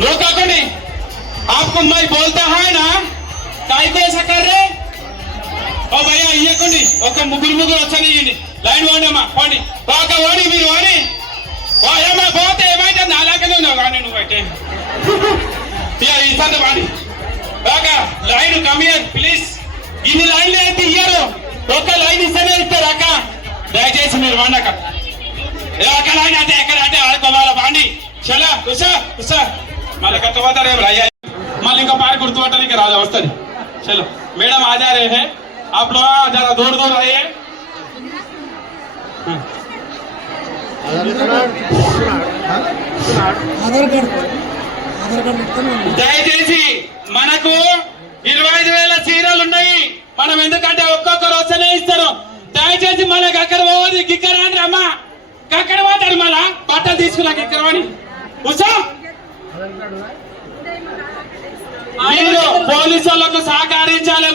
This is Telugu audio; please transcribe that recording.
रोका को नहीं आपको मैं बोलता है ना काय को ऐसा कर रहे ఓ భయ్యా ఇయ్యకండి ఒక ముగ్గురు ముగ్గురు వచ్చని ఇయ్యండి లైన్ పోండి అమ్మా పోండి ఒక ఓడి మీరు ఓడి ఓ ఏమా పోతే ఏమైతుంది అలాగనే ఉన్నావు కానీ నువ్వు అయితే ఇక ఇస్తాను వాడి బాగా లైన్ కమియర్ ప్లీజ్ ఇన్ని లైన్లు అయితే ఇయ్యరు ఒక్క లైన్ ఇస్తేనే ఇస్తారు అక్క దయచేసి మీరు వాడి అక్క ఏ అక్క లైన్ అయితే ఎక్కడ అంటే ఆడుకోవాలా బాండి చలా ఉషా ఉషా మళ్ళీ కట్ట పోతారు ఏం అయ్యా మళ్ళీ ఇంకో పాట గుర్తుపట్టడానికి రాదు వస్తుంది చలో మేడం आ जा रहे हैं आप लोग जरा दूर दूर आइए ఆధార్ కార్డు ఆధార్ కార్డు ఇస్తాను దయచేసి మనకు ఇరవై ఐదు వేల చీరలు ఉన్నాయి మనం ఎందుకంటే ఒక్కొక్కరు వస్తేనే ఇస్తారు దయచేసి మనకి అక్కడ పోవద్దు గిక్కర అని అమ్మా అక్కడ పోతాడు మళ్ళా బట్టలు తీసుకున్నా గిక్కర అని ఉసా మీరు పోలీసు వాళ్ళకు సహకరించాలి